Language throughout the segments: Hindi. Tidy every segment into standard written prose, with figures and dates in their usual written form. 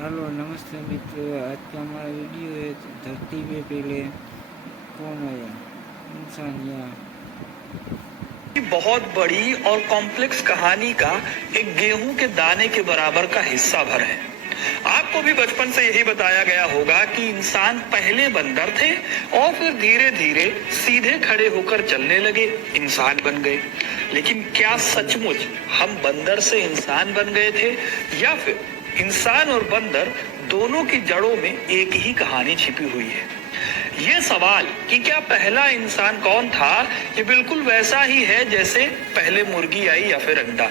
हेलो नमस्ते मित्रों। आज का हमारा वीडियो है धरती पे पहले कौन आया, इंसान या बहुत बड़ी और कॉम्प्लेक्स कहानी का एक गेहूं के दाने के बराबर का हिस्सा भर है। आपको भी बचपन से यही बताया गया होगा कि इंसान पहले बंदर थे और फिर धीरे धीरे सीधे खड़े होकर चलने लगे, इंसान बन गए। लेकिन क्या सचमुच हम बंदर से इंसान बन गए थे, या फिर इंसान और बंदर दोनों की जड़ों में एक ही कहानी छिपी हुई है? ये सवाल कि क्या पहला इंसान कौन था, ये बिल्कुल वैसा ही है जैसे पहले मुर्गी आई या फिर अंडा।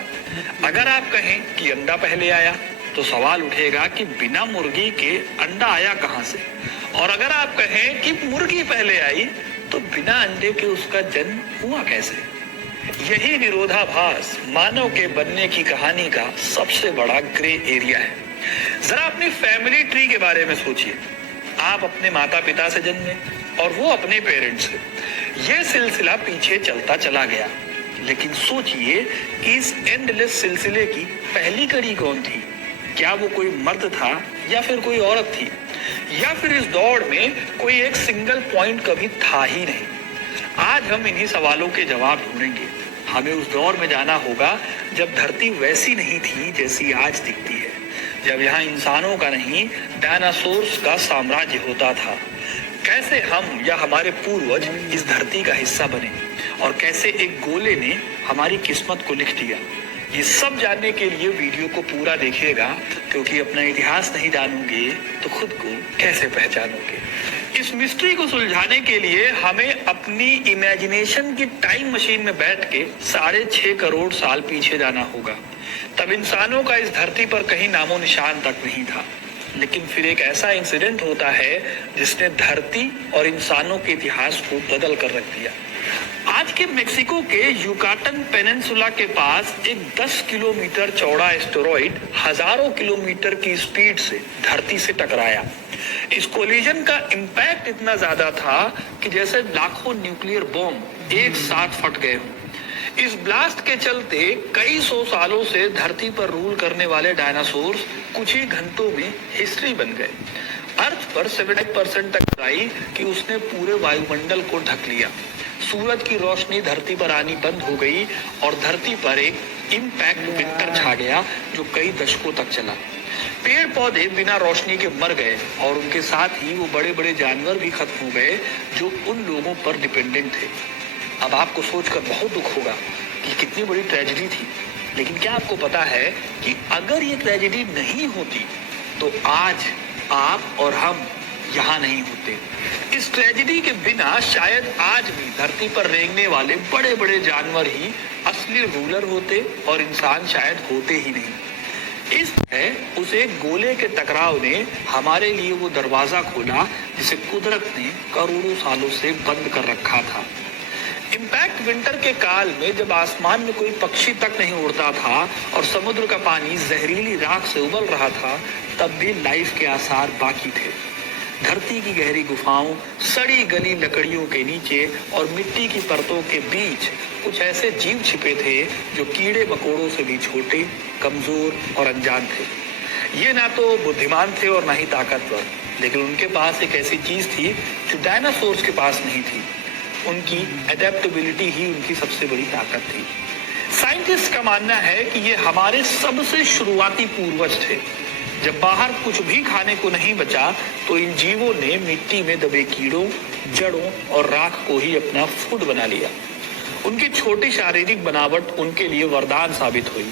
अगर आप कहें कि अंडा पहले आया तो सवाल उठेगा कि बिना मुर्गी के अंडा आया कहां से, और अगर आप कहें कि मुर्गी पहले आई तो बिना अंडे के उसका जन्म हुआ कैसे। यही विरोधाभास मानव के बनने की कहानी का सबसे बड़ा ग्रे एरिया है। जरा अपनी फैमिली ट्री के बारे में सोचिए। आप अपने माता पिता से जन्मे और वो अपने पेरेंट्स से। ये सिलसिला पीछे चलता चला गया, लेकिन सोचिए कि इस एंडलेस सिलसिले की पहली कड़ी कौन थी? क्या वो कोई मर्द था या फिर कोई औरत थी, या फिर इस दौड़ में कोई एक सिंगल पॉइंट कभी था ही नहीं? आज हम इन्हीं सवालों के जवाब ढूंढेंगे। हमें उस दौर में जाना होगा जब धरती वैसी नहीं थी जैसी आज दिखती है, जब यहाँ इंसानों का नहीं डायनासोर्स का साम्राज्य होता था। कैसे हम या हमारे पूर्वज इस धरती का हिस्सा बने, और कैसे एक गोले ने हमारी किस्मत को लिख दिया। ये सब जानने के लिए वीडियो को पूरा देखिएगा, क्योंकि अपना इतिहास नहीं जानोगे तो खुद को कैसे पहचानोगे। इस मिस्ट्री को सुलझाने के लिए हमें अपनी इमेजिनेशन की टाइम मशीन में बैठ के 6.5 करोड़ साल पीछे जाना होगा। तब इंसानों का इस धरती पर कहीं नामो निशान तक नहीं था। लेकिन फिर एक ऐसा इंसिडेंट होता है जिसने धरती और इंसानों के इतिहास को बदल कर रख दिया। आज के मेक्सिको के युकाटन पेनिनसुला के पास एक 10 किलोमीटर चौड़ा एस्टेरॉइड हजारों किलोमीटर की स्पीड से धरती से टकराया। इस कोलिजन का इम्पैक्ट इतना ज्यादा था कि जैसे लाखों न्यूक्लियर बॉम्ब एक साथ फट गए हों। इस ब्लास्ट के चलते कई सौ सालों से धरती पर रूल करने वाले डायनासोर्स कुछ ही घंटों में हिस्ट्री बन गए। अर्थ पर 70% तक आई कि उसने पूरे वायुमंडल को ढक लिया। सूरज की रोशनी धरती पर आनी बंद हो गई और धरती पर एक इम्पैक्ट विंटर छा गया जो कई दशकों तक चला। पेड़ पौधे बिना रोशनी के मर गए, और उनके साथ ही वो बड़े बड़े जानवर भी खत्म हो गए जो उन लोगों पर डिपेंडेंट थे। अब आपको सोचकर बहुत दुख होगा कि कितनी बड़ी ट्रेजेडी थी, लेकिन क्या आपको पता है कि अगर ये ट्रेजेडी नहीं होती तो आज आप और हम यहाँ नहीं होते। इस ट्रेजेडी के बिना शायद आज भी धरती पर रेंगने वाले बड़े बड़े जानवर ही असली रूलर होते और इंसान शायद होते ही नहीं। इस उस एक गोले के टकराव ने हमारे लिए वो दरवाजा खोला जिसे कुदरत ने करोड़ों सालों से बंद कर रखा था। इम्पैक्ट विंटर के काल में जब आसमान में कोई पक्षी तक नहीं उड़ता था और समुद्र का पानी जहरीली राख से उबल रहा था, तब भी लाइफ के आसार बाकी थे। धरती की गहरी गुफाओं, सड़ी गली लकड़ियों के नीचे और मिट्टी की परतों के बीच कुछ ऐसे जीव छिपे थे जो कीड़े मकोड़ों से भी छोटे, कमजोर और अनजान थे। ये ना तो बुद्धिमान थे और ना ही ताकतवर, लेकिन उनके पास एक ऐसी चीज थी जो डायनासोर्स के पास नहीं थी। उनकी एडेप्टेबिलिटी ही उनकी सबसे बड़ी ताकत थी। साइंटिस्ट का मानना है कि ये हमारे सबसे शुरुआती पूर्वज थे। जब बाहर कुछ भी खाने को नहीं बचा तो इन जीवों ने मिट्टी में दबे कीड़ों, जड़ों और राख को ही अपना फूड बना लिया। उनकी छोटी शारीरिक बनावट उनके लिए वरदान साबित हुई,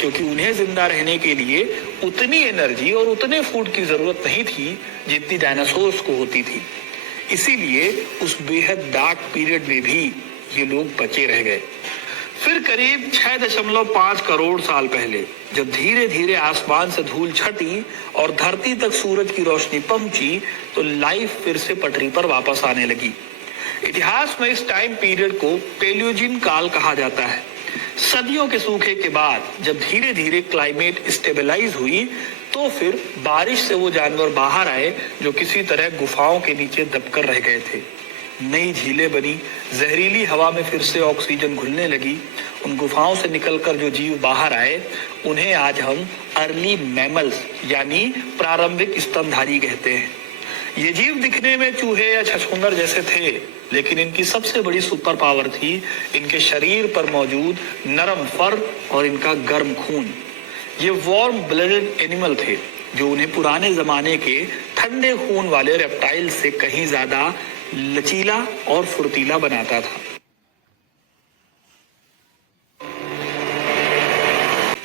क्योंकि उन्हें जिंदा रहने के लिए उतनी एनर्जी और उतने फूड की जरूरत नहीं थी जितनी डायनासोर्स को होती थी। इसीलिए उस बेहद डार्क पीरियड में भी ये लोग बचे रह गए। फिर करीब 6.5 करोड़ साल पहले जब धीरे धीरे आसमान से धूल छटी और धरती तक सूरज की रोशनी पहुंची, तो लाइफ फिर से पटरी पर वापस आने लगी। इतिहास में इस टाइम पीरियड को पैलियोजिन काल कहा जाता है। सदियों के सूखे के बाद जब धीरे धीरे क्लाइमेट स्टेबलाइज हुई, तो फिर बारिश से वो जानवर बाहर आए जो किसी तरह गुफाओं के नीचे दबकर रह गए थे। नई झीलें बनी, जहरीली हवा में फिर से ऑक्सीजन घुलने लगी, उन गुफाओं से निकलकर जो जीव बाहर आए उन्हें आज हम अर्ली मैमल्स यानी प्रारंभिक स्तनधारी कहते हैं। ये जीव दिखने में चूहे या छछूंदर जैसे थे, लेकिन इनकी सबसे बड़ी सुपर पावर थी इनके शरीर पर मौजूद नरम फर और इनका गर्म खून। ये वार्म ब्लडेड एनिमल थे जो उन्हें पुराने जमाने के ठंडे खून वाले रेप्टाइल से कहीं ज्यादा लचीला और फुर्तीला बनाता था।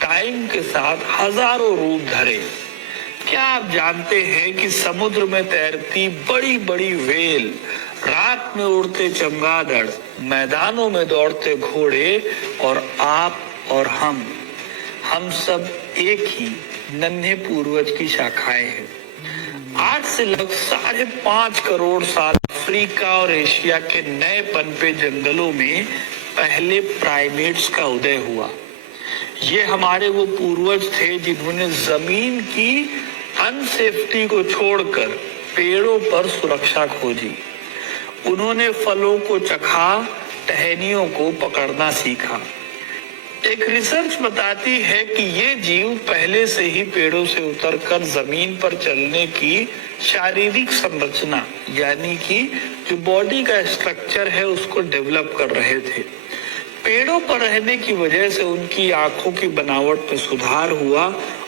टाइम के साथ हजारों रूप धरे। क्या आप जानते हैं कि समुद्र में तैरती बड़ी बड़ी व्हेल, रात में उड़ते चमगादड़, मैदानों में दौड़ते घोड़े और आप और हम सब एक ही नन्हे पूर्वज की शाखाएं हैं। आज से लगभग 5.5 करोड़ साल अफ्रीका और एशिया के नए पनपे जंगलों में पहले प्राइमेट्स का उदय हुआ। ये हमारे वो पूर्वज थे जिन्होंने जमीन की अनसेफ्टी को छोड़कर पेड़ों पर सुरक्षा खोजी। उन्होंने फलों को चखा, टहनियों को पकड़ना सीखा। एक रिसर्च बताती है कि ये जीव पहले से ही पेड़ों से उतरकर जमीन पर चलने की शारीरिक संरचना यानी कि जो बॉडी का स्ट्रक्चर है उसको डेवलप कर रहे थे। पेड़ों पर रहने की वजह से उनकी आंखों की बनावट में सुधार हुआ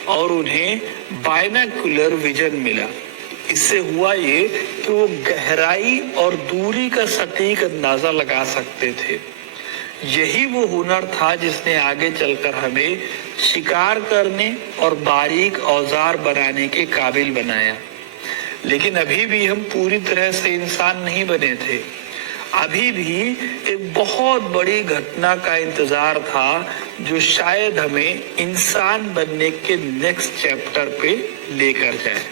और उन्हें बाइनोक्युलर विजन मिला। इससे हुआ ये कि वो गहराई और दूरी का सटीक अंदाजा लगा सकते थे। यही वो हुनर था जिसने आगे चलकर हमें शिकार करने और बारीक औजार बनाने के काबिल बनाया। लेकिन अभी भी हम पूरी तरह से इंसान नहीं बने थे। अभी भी एक बहुत बड़ी घटना का इंतजार था जो शायद हमें इंसान बनने के नेक्स्ट चैप्टर पे लेकर जाए।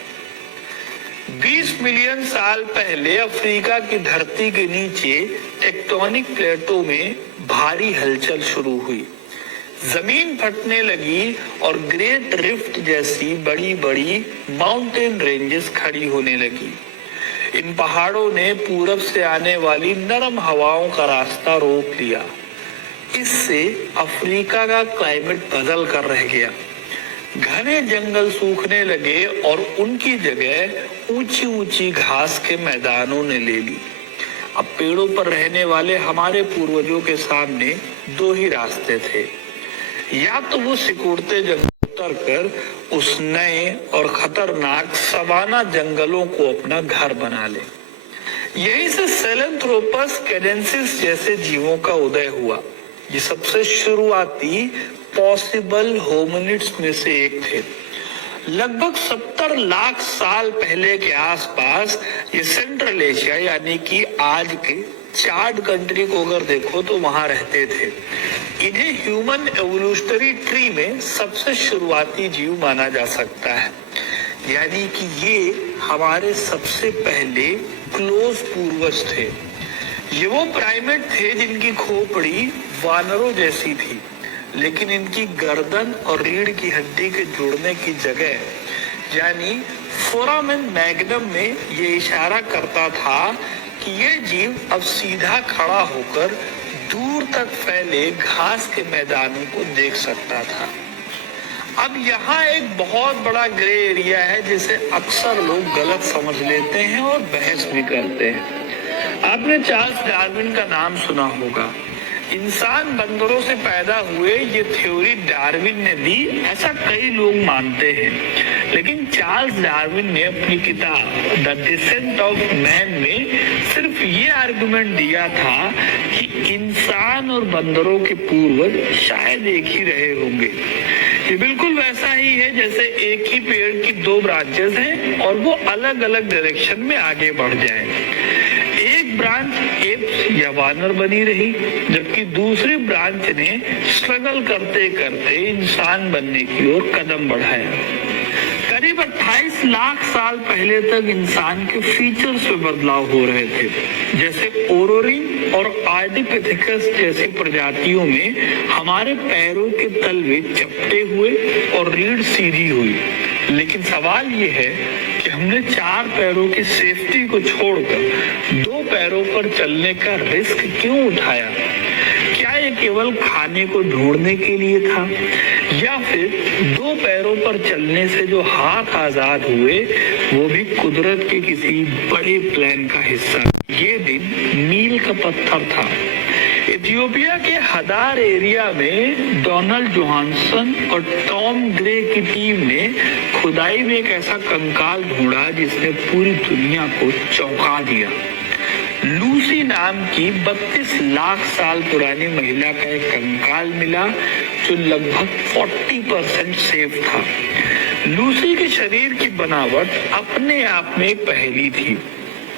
20 मिलियन साल पहले अफ्रीका की धरती के नीचे टेक्टोनिक प्लेटों में भारी हलचल शुरू हुई। जमीन फटने लगी और ग्रेट रिफ्ट जैसी बड़ी बड़ी माउंटेन रेंजेस खड़ी होने लगी। इन पहाड़ों ने पूरब से आने वाली नरम हवाओं का रास्ता रोक लिया। इससे अफ्रीका का क्लाइमेट बदल कर रह गया। घने जंगल सूखने लगे और उनकी जगह ऊंची ऊंची घास के मैदानों ने ले ली। अब पेड़ों पर रहने वाले हमारे पूर्वजों के सामने 2 ही रास्ते थे। या तो वो सिकुड़ते जंगल उतरकर उस नए और खतरनाक सवाना जंगलों को अपना घर बना ले। यहीं से सेलेंथ्रोपस कैडेंसिस जैसे जीवों का उदय हुआ। ये सबसे शुरुआती पॉसिबल होमिनिड्स में से एक थे। लगभग 70 लाख साल पहले के आसपास ये सेंट्रल एशिया यानी कि आज के चाड कंट्री को अगर देखो तो वहां रहते थे। इन्हें ह्यूमन एवोल्यूशनरी ट्री में सबसे शुरुआती जीव माना जा सकता है, यानी कि ये हमारे सबसे पहले क्लोज पूर्वज थे। ये वो प्राइमेट थे जिनकी खोपड़ी वानरों जैसी थी, लेकिन इनकी गर्दन और रीढ़ की हड्डी के जुड़ने की जगह यानी फोरामेन मैग्नम में ये इशारा करता था कि ये जीव अब सीधा खड़ा होकर दूर तक फैले घास के मैदानों को देख सकता था। अब यहाँ एक बहुत बड़ा ग्रे एरिया है जिसे अक्सर लोग गलत समझ लेते हैं और बहस भी करते हैं। आपने चार्ल्स डार्विन का नाम सुना होगा। इंसान बंदरों से पैदा हुए ये थ्योरी डार्विन ने दी, ऐसा कई लोग मानते हैं। लेकिन चार्ल्स डार्विन ने अपनी किताब द डिसेंट ऑफ मैन में सिर्फ ये आर्गुमेंट दिया था कि इंसान और बंदरों के पूर्वज शायद एक ही रहे होंगे। ये बिल्कुल वैसा ही है जैसे एक ही पेड़ की 2 ब्रांचेस हैं और वो अलग अलग डायरेक्शन में आगे बढ़ जाए। एक ब्रांच एप्स या वानर बनी रही, जबकि दूसरी ब्रांच ने स्ट्रगल करते करते इंसान बनने की ओर कदम बढ़ाया। करीब 28 लाख साल पहले तक इंसान के फीचर्स में बदलाव हो रहे थे, जैसे ओरोरिन और आर्डिपिथेकस जैसी प्रजातियों में हमारे पैरों के तलवे चपटे हुए और रीढ़ सीधी हुई। लेकिन सवाल ये है कि हमने 4 पैरों की सेफ्टी को छोड़कर 2 पैरों पर चलने का रिस्क क्यों उठाया? क्या ये केवल खाने को ढूंढने के लिए था, या फिर दो पैरों पर चलने से जो हाथ आजाद हुए वो भी कुदरत के किसी बड़े प्लान का हिस्सा। ये दिन मील का पत्थर था। इथियोपिया के हदार एरिया में डोनाल्ड जोहानसन और टॉम ग्रे की टीम ने खुदाई में एक ऐसा कंकाल ढूंढा जिसने पूरी दुनिया को चौंका दिया। लूसी नाम की 32 लाख साल पुरानी महिला का एक कंकाल मिला जो लगभग 40% सेफ था। लूसी के शरीर की बनावट अपने आप में एक पहेली थी।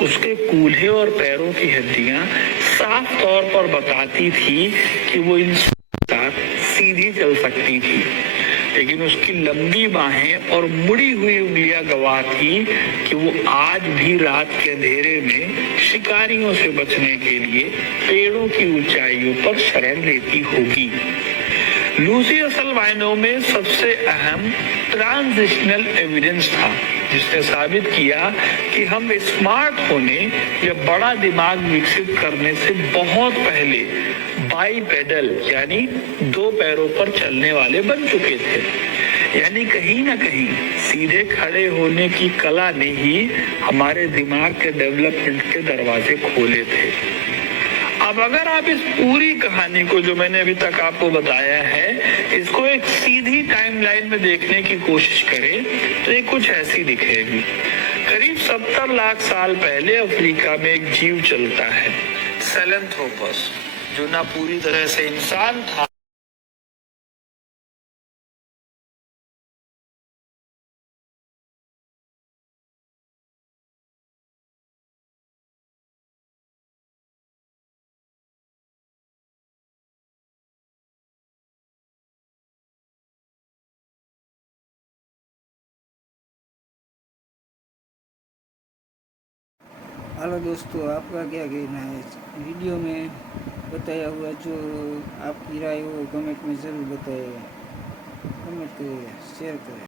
उसके कूल्हे और पैरों की हड्डियां साफ तौर पर बताती थी कि वो इंसान सीधी चल सकती थी, लेकिन उसकी लंबी बाहें और मुड़ी हुई उंगलियां गवाही कि वो आज भी रात के अंधेरे में शिकारियों से बचने के लिए पेड़ों की ऊंचाइयों पर शरण लेती होगी। लूसी असल मायनों में सबसे अहम ट्रांजिशनल एविडेंस था, जिसने साबित किया कि हम स्मार्ट होने या बड़ा दिमाग विकसित करने से बहुत पहले बाईपेडल यानी दो पैरों पर चलने वाले बन चुके थे। यानी कहीं ना कहीं सीधे खड़े होने की कला ने ही हमारे दिमाग के डेवलपमेंट के दरवाजे खोले थे। अब अगर आप इस पूरी कहानी को जो मैंने अभी तक आपको बताया है, इसको एक सीधी टाइमलाइन में देखने की कोशिश करें तो ये कुछ ऐसी दिखेगी। करीब 70 लाख साल पहले अफ्रीका में एक जीव चलता है, सेलेंथ्रोपस, जो ना पूरी तरह से इंसान था हेलो दोस्तों, आपका क्या कहना है वीडियो में बताया हुआ? जो आपकी राय हो कमेंट में ज़रूर बताइएगा, कमेंट करिएगा, शेयर करें।